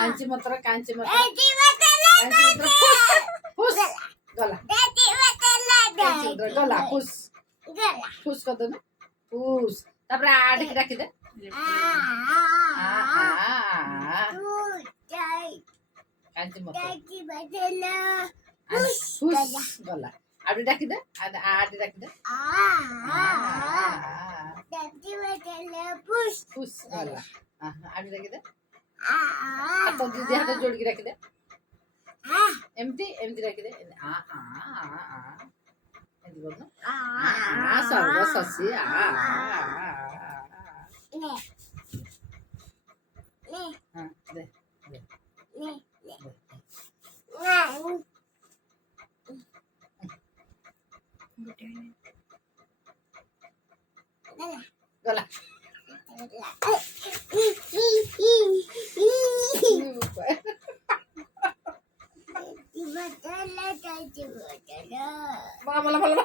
आंची मात्र कांची मात्र गला गला फुस फुस कद ना फुस तापरे आठ की राखी दे कांची मात्र फुस गला आड़ी डाकी दे आड़ी डाकी दे फुस गला आड़ी डाकी दे हाथ दीदी हाथ जोड़ के रख दे एमती एमती रख दे एमती बोल ना सर्व ससी दे गला मला मला मला